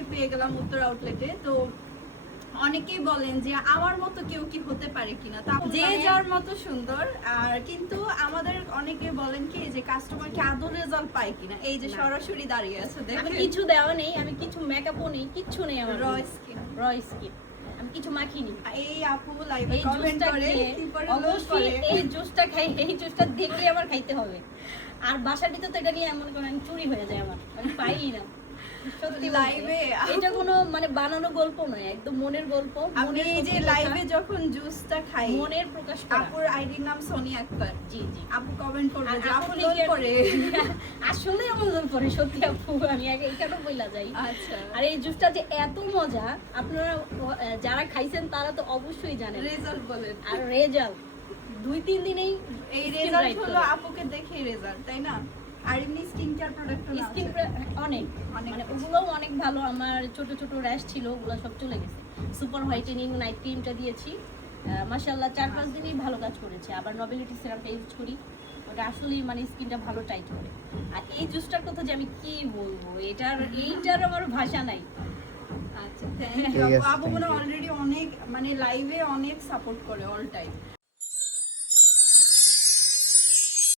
এসে পেয়ে গেলাম উত্তর আউটলেটে। তো অনেকেই বলেন যে আমার মতো কেউ কি হতে পারে কিনা, তা যে যার মতো সুন্দর। আর কিন্তু আমাদের অনেকে বলেন কি যে কাস্টমার কি আদৌ রেজাল্ট পায় কিনা, এই যে সরাসরি দাঁড়িয়ে আছে আমি দেখেন, কিছু দেওয়া নেই, আমি কিছু মেকআপও নেই, কিচ্ছু নেই আমার। র স্কিন, আমি কিছু মাখিনি। এই আপু লাইভে এই কমেন্ট জুসটা করে খেয়ে কি করে অবশ্যই এই জুসটা খাই, এই জুসটা দেখলে আমার খাইতে হবে। আর বাসাটিতে তো এটা নিয়ে এমন করেন চুরি হয়ে যায় আমার, আমি পাই না সত্যি লাইভে। লাইভে এটা কোনো মানে বানানো গল্প নয়, একদম মনের গল্প। আমি এই যে লাইভে যখন জুসটা খাই, মনের প্রকাশ করা। আপুর আইডির নাম সোনিয়া আক্তার। জি জি, আপু কমেন্ট করবে যে আপু আপনি লোল কি- করে। আসলে আমার লোল করে সত্যি আপু, আমি আগে এখানে বইলা যাই। আচ্ছা, আর এই জুসটা যে এত মজা, আপনারা যারা খাইছেন তারা তো অবশ্যই জানেন। রেজাল্ট বলেন। আর রেজাল্ট 2-3 দিনেই এই skin রেজাল্ট bright হলো করে। আপুকে দেখেই রেজাল্ট, তাই না? আর এমনি স্কিন কেয়ার প্রোডাক্ট স্কিন অনেক অনেক মানে আছে। ওগুলোও অনেক ভালো। আমার ছোট ছোট র্যাশ ছিল, ওগুলো সব চলে গেছে। সুপার হোয়াইটেনিং নাইট ক্রিমটা দিয়েছি, মাশাআল্লাহ 4-5 দিনেই ভালো কাজ করেছে। আবার নবেলিটি সিরামটা ইউজ করি, ওটা আসলেই মানে স্কিনটা ভালো টাইট করে। আর এই জুসটার কথা যে আমি কি বলবো, এইটার আমার ভাষা নাই। আচ্ছা, থ্যাংক ইউ ঠিক আপু। আছে, আপু thank মনে you. অলরেডি অনেক মানে লাইভে অনেক সাপোর্ট করে অল টাইম।